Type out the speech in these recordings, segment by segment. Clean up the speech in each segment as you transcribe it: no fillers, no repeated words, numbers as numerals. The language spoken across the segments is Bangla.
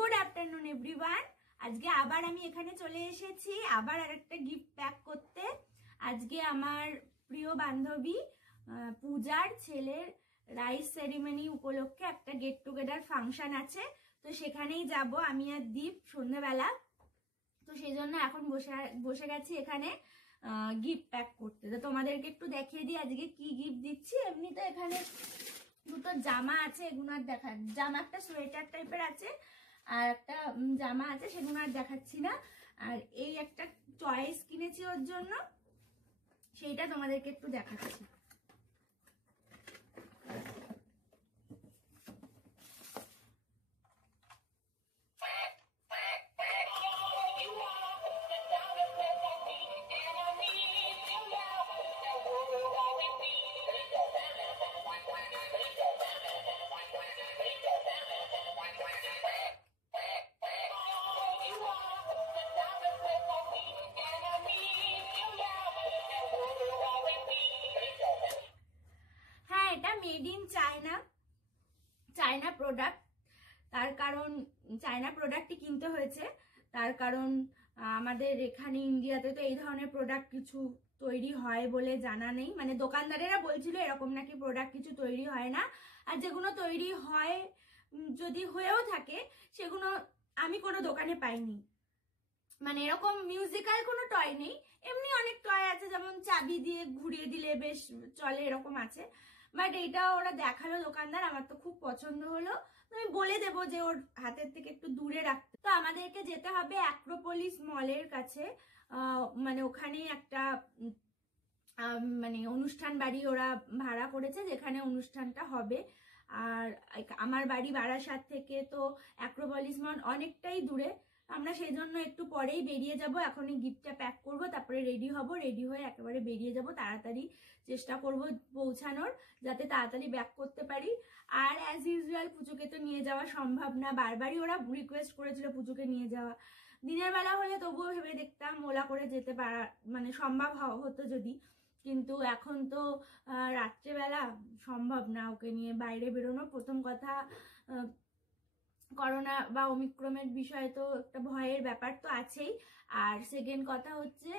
Good afternoon everyone. আজকে আবার আমি এখানে চলে এসেছি আবার আরেকটা গিফট প্যাক করতে। আজকে আমার প্রিয় বান্ধবী পূজার ছেলের রাইস সেরিমনি উপলক্ষে একটা গেট টুগেদার ফাংশন আছে, তো সেখানেই যাব আমি আর দীপ সন্ধ্যাবেলা। তো সেই জন্য এখন বসে গেছি এখানে গিফট প্যাক করতে। তো তোমাদেরকে একটু দেখিয়ে দিই আজকে কি গিফট দিচ্ছি। এমনিতে এখানে দুটো জামা আছে, এগুলো আর দেখা, জামা একটা সোয়েটার টাইপের আছে আর একটা জামা আছে, সেগুলো আর দেখাচ্ছি না। আর এই একটা চয়েস কিনেছি ওর জন্য, সেইটা তোমাদেরকে একটু দেখাচ্ছি। এটা মেড ইন চায়না প্রোডাক্ট। তার কারণ চায়না প্রোডাক্টই কিনতে হয়েছে, তার কারণ আমাদের এখানে ইন্ডিয়াতে তো এই ধরনের প্রোডাক্ট কিছু তৈরি হয় বলে জানা নেই। মানে দোকানদারেরা বলছিল এরকম নাকি প্রোডাক্ট কিছু তৈরি হয় না, আর যেগুলো তৈরি হয় যদি হয়েও থাকে সেগুলো আমি কোনো দোকানে পাইনি। মানে এরকম মিউজিক্যাল কোনো টয় নেই, এমনি অনেক টয় আছে যেমন চাবি দিয়ে ঘুরিয়ে দিলে বেশ চলে, এরকম আছে। বাট এইটা ওরা দেখালো দোকানদার, আমার তো খুব পছন্দ হলো। আমি বলে দেবো যে ওর হাতের থেকে একটু দূরে রাখতে। তো আমাদেরকে যেতে হবে অ্যাক্রোপলিস মলের কাছে, মানে ওখানেই একটা মানে অনুষ্ঠান বাড়ি ওরা ভাড়া করেছে যেখানে অনুষ্ঠানটা হবে। আর আমার বাড়ি বারাসাত থেকে তো অ্যাক্রোপলিস মল অনেকটাই দূরে। আমরা সেই জন্য একটু পরেই বেরিয়ে যাব। এখনই গিফটটা প্যাক করব, তারপরে রেডি হব, রেডি হয়ে একেবারে বেরিয়ে যাব। তাড়াতাড়ি চেষ্টা করব পৌঁছানোর, যাতে তাড়াতাড়ি ব্যাক করতে পারি। আর অ্যাজ ইউজুয়াল পুজোকে তো নিয়ে যাওয়া সম্ভব না, বারবারই ওরা রিকোয়েস্ট করেছিল পুজোকে নিয়ে যাওয়া। দিনের বেলা হলে তবুও ভেবে দেখতাম ওলা করে যেতে পারা, মানে সম্ভব হতো যদি, কিন্তু এখন তো রাত্রেবেলা সম্ভব না ওকে নিয়ে বাইরে বেরোনো। প্রথম কথা করোনা বা ওমিক্রনের বিষয়ে তো একটা ভয়ের ব্যাপার তো আছেই, আর সেকেন্ড কথা হচ্ছে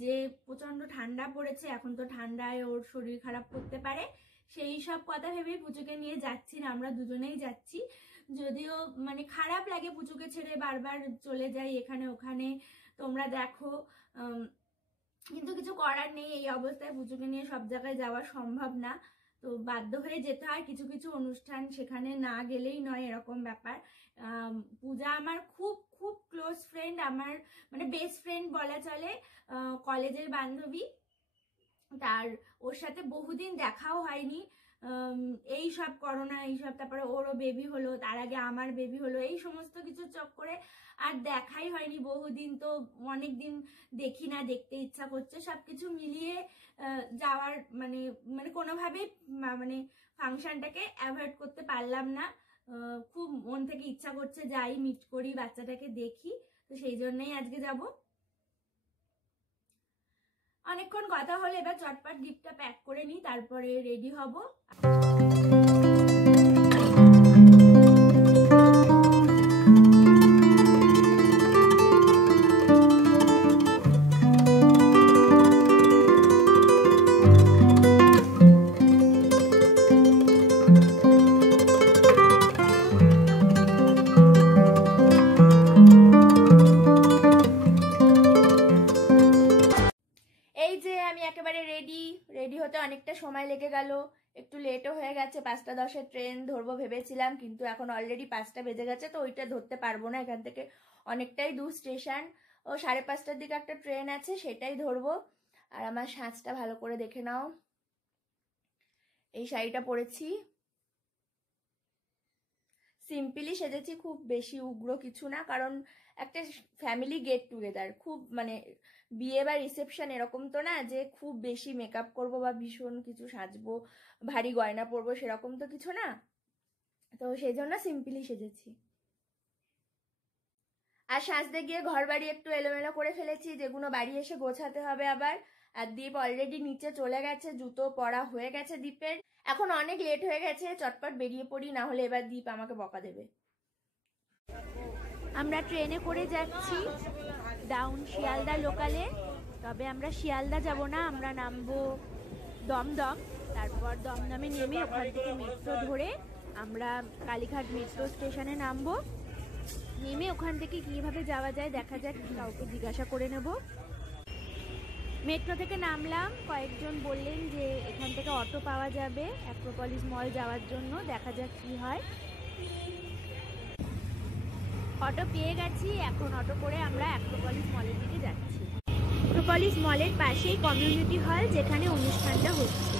যে প্রচন্ড ঠান্ডা পড়েছে, এখন তো ঠান্ডায় ওর শরীর খারাপ করতে পারে। সেই সব কথা ভেবেই পুজোকে নিয়ে যাচ্ছি না, আমরা দুজনেই যাচ্ছি। যদিও মানে খারাপ লাগে পুজোকে ছেড়ে বারবার চলে যাই এখানে ওখানে, তোমরা দেখো, কিন্তু কিছু করার নেই। এই অবস্থায় পুজোকে নিয়ে সব জায়গায় যাওয়া সম্ভব না, তো বাধ্য হয়ে যেতে হয়। কিছু কিছু অনুষ্ঠান সেখানে না গেলেই নয়, এরকম ব্যাপার। পূজা আমার খুব খুব ক্লোজ ফ্রেন্ড, আমার মানে বেস্ট ফ্রেন্ড বলা চলে, কলেজের বান্ধবী। তার ওর সাথে বহুদিন দেখাও হয়নি, এই সব করোনা এইসব, তারপরে ওরও বেবি হলো, তার আগে আমার বেবি হলো, এই সমস্ত কিছু চক্করে আর দেখাই হয়নি বহুদিন। তো অনেক দিন দেখি না, দেখতে ইচ্ছা করছে। সবকিছু মিলিয়ে যাওয়ার মানে মানে কোনোভাবেই মানে ফাংশনটাকে অ্যাভয়েড করতে পারলাম না। খুব মন থেকে ইচ্ছা করছে যাই, মিট করি, বাচ্চাটাকে দেখি। তো সেই জন্যই আজকে যাব। অনেকক্ষণ কথা হলে এবার চটপট গিফটটা প্যাক করে নিই, তারপরে রেডি হব। রেডি হতে অনেকটা সময় লেগে গেল, একটু লেটও হয়ে গেছে। 5:10 ট্রেন ধরবো ভেবেছিলাম, কিন্তু এখন অলরেডি 5টা বেজে গেছে, তো ওইটা ধরতে পারবো না, এখান থেকে অনেকটাই দূর স্টেশন। ও 5:30টার দিকে একটা ট্রেন আছে, সেটাই ধরবো। আর আমার সাজটা ভালো করে দেখে নাও, এই শাড়িটা পরেছি, সিম্পলি সেজেছি, খুব বেশি উগ্র কিছু না, কারণ একটা ফ্যামিলি গেট টুগেদার, খুব মানে বিয়ে বা রিসেপশন এরকম তো না যে খুব বেশি মেকআপ করব বা ভীষণ কিছু সাজবো, ভারী গয়না পরবো, সেরকম তো কিছু না। তো সেই জন্য সিম্পলি সেজেছি। আর সাজতে গিয়ে ঘর বাড়ি একটু এলোমেলো করে ফেলেছি, যেগুলো বাড়ি এসে গোছাতে হবে আবার। আর দীপ অলরেডি নিচে চলে গেছে, জুতো পরা হয়ে গেছে দীপের। এখন অনেক লেট হয়ে গেছে, চটপট বেরিয়ে পড়ি, না হলে এবার দীপ আমাকে বকা দেবে। আমরা ট্রেনে করে যাচ্ছি ডাউন শিয়ালদা লোকালে। তবে আমরা শিয়ালদা যাব না, আমরা নামবো দমদম। তারপর দমদমে নেমে ওখান থেকে মেট্রো ধরে আমরা কালীঘাট মেট্রো স্টেশনে নামবো। নেমে ওখান থেকে কীভাবে যাওয়া যায় দেখা যাক, কাউকে জিজ্ঞাসা করে নেব। মেট্রো থেকে নামলাম, কয়েকজন বললেন যে এখান থেকে অটো পাওয়া যাবে অ্যাক্রোপলিস মল যাওয়ার জন্য, দেখা যাক কি হয়। অটো পেয়ে গেছি, এখন অটো করে আমরা অ্যাক্রোপলিস মলের দিকে যাচ্ছি। অ্যাক্রোপলিস মলের পাশেই কমিউনিটি হল, যেখানে অনুষ্ঠানটা হচ্ছে।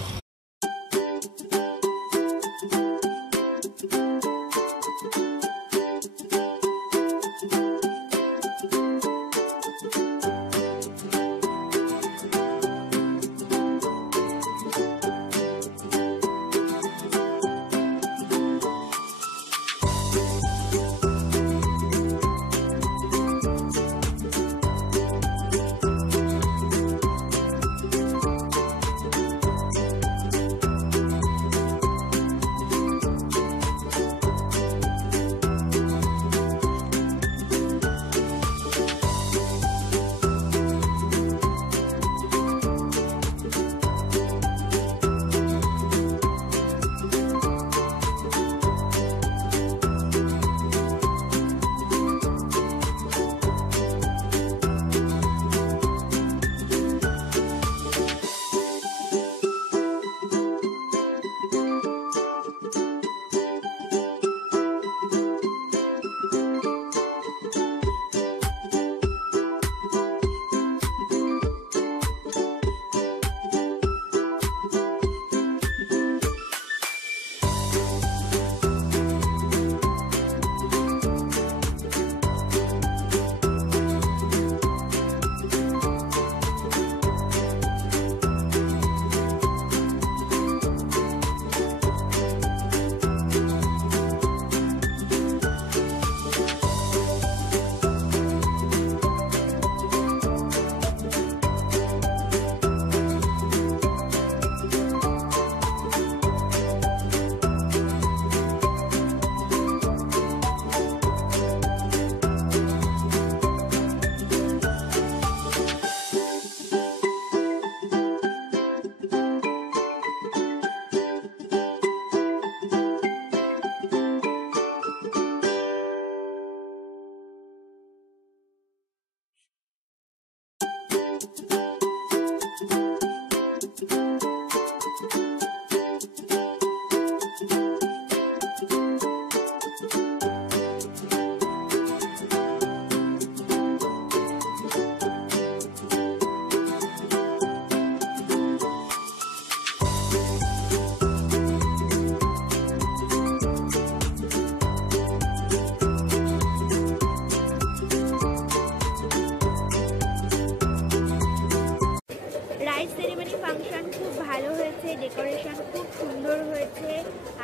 ডেকোরেশন খুব সুন্দর হয়েছে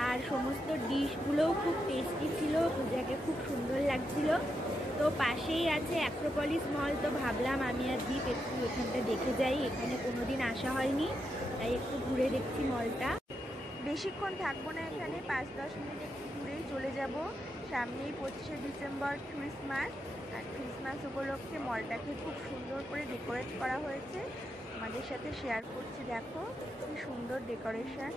আর সমস্ত ডিশগুলোও খুব টেস্টি ছিল, পূজাকে খুব সুন্দর লাগছিল। তো পাশেই আছে অ্যাক্রোপলিস মল, তো ভাবলাম আমি আর দীপ একটু এখানটা দেখে যাই, এখানে কোনোদিন আসা হয়নি তাই একটু ঘুরে দেখছি মলটা। বেশিক্ষণ থাকবো না এখানে, 5-10 মিনিট একটু ঘুরেই চলে যাব। সামনেই 25শে ডিসেম্বর ক্রিসমাস, আর ক্রিসমাস উপলক্ষে মলটাকে খুব সুন্দর করে ডেকোরেট করা হয়েছে। আমাদের সাথে শেয়ার করছি, দেখো কি সুন্দর ডেকোরেশন।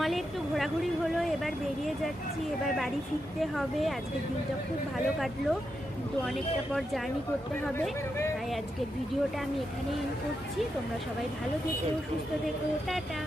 মলে একটু ঘোরাঘুরি হলো, এবার বেরিয়ে যাচ্ছি, এবার বাড়ি ফিরতে হবে। আজকের দিনটা খুব ভালো কাটলো, কিন্তু অনেকটা পর জার্নি করতে হবে, তাই আজকের ভিডিওটা আমি এখানেই এন্ড করছি। তোমরা সবাই ভালো থেকো, সুস্থ থেকো, টাটা।